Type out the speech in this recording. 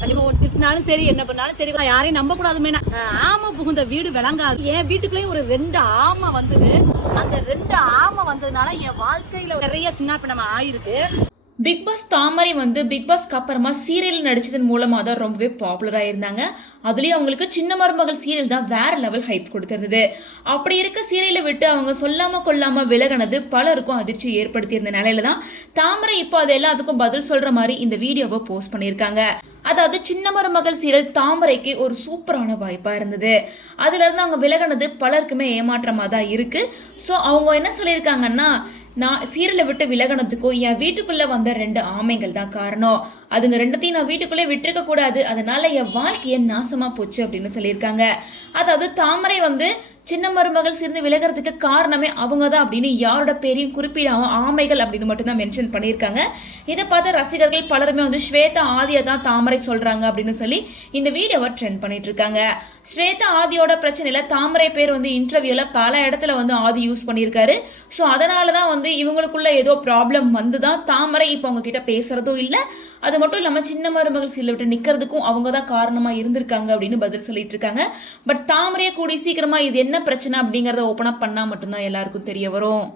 கண்டிப்பா ஒரு திட்டினாலும் சரி என்ன பண்ணாலும் சரி. யாரையும் நம்ப கூடாது மெயினா ஆமை புகுந்த வீடு விளங்காது. என் வீட்டுக்குள்ளேயும் ஒரு ரெண்டு ஆமை வந்தது. அந்த ரெண்டு ஆமை வந்ததுனால என் வாழ்க்கையில நிறைய சின்ன பின்னமா ஆயிருக்கு. பிக் பாஸ் தாமரை வந்து பிக் பாஸ்க்கு அப்புறமா சீரியல் நடிச்சதன் மூலமாக தான் ரொம்பவே பாப்புலராக இருந்தாங்க. அதுலேயும் அவங்களுக்கு சின்ன மருமகள் சீரியல் தான் வேற லெவல் ஹைப் கொடுத்திருந்தது. அப்படி இருக்க சீரியலை விட்டு அவங்க சொல்லாம கொள்ளாம விலகினது பலருக்கும் அதிர்ச்சி ஏற்படுத்தியிருந்த நிலையில தான் தாமரை இப்போ அது எல்லாத்துக்கும் பதில் சொல்ற மாதிரி இந்த வீடியோவை போஸ்ட் பண்ணியிருக்காங்க. அதாவது சின்ன மருமகள் சீரியல் தாமரைக்கு ஒரு சூப்பரான வாய்ப்பாக இருந்தது. அதுலேருந்து அவங்க விலகினது பலருக்குமே ஏமாற்றமாக தான் இருக்குது ஸோ அவங்க என்ன சொல்லியிருக்காங்கன்னா நான் சீரலை விட்டு விலகினதுக்கும் என் வீட்டுக்குள்ளே வந்த ரெண்டு ஆமைகள் தான் காரணம். அதுங்க ரெண்டத்தையும் நான் வீட்டுக்குள்ளே விட்டுருக்க கூடாது. அதனால என் வாழ்க்கையை நாசமாக போச்சு அப்படின்னு சொல்லியிருக்காங்க. அதாவது தாமரை வந்து சின்ன மருமகள் சேர்ந்து விலகிறதுக்கு காரணமே அவங்க தான் அப்படின்னு யாரோட பேரையும் குறிப்பிடாம ஆமைகள் அப்படின்னு மட்டும்தான் மென்ஷன் பண்ணியிருக்காங்க. இதை பார்த்து ரசிகர்கள் பலருமே வந்து ஸ்வேதா ஆதியை தான் தாமரை சொல்றாங்க அப்படின்னு சொல்லி இந்த வீடியோவை ட்ரெண்ட் பண்ணிட்டு இருக்காங்க ஸ்வேதா ஆதியோட பிரச்சனையில் தாமரை பேர் வந்து இன்டர்வியூவில் பல இடத்துல வந்து ஆதி யூஸ் பண்ணியிருக்காரு. ஸோ அதனால தான் வந்து இவங்களுக்குள்ள ஏதோ ப்ராப்ளம் வந்து தான் தாமரை இப்போ அவங்க கிட்ட பேசுறதும் இல்லை. அது மட்டும் இல்லாமல் சின்ன மருமகள் சீலை விட்டு நிற்கிறதுக்கும் அவங்க தான் காரணமாக இருந்திருக்காங்க அப்படின்னு பதில் சொல்லிட்டு இருக்காங்க. பட் தாமரையை கூடி சீக்கிரமாக இது என்ன பிரச்சனை அப்படிங்கிறத ஓப்பன் அப் பண்ணால் மட்டும்தான் எல்லாருக்கும் தெரிய வரும்.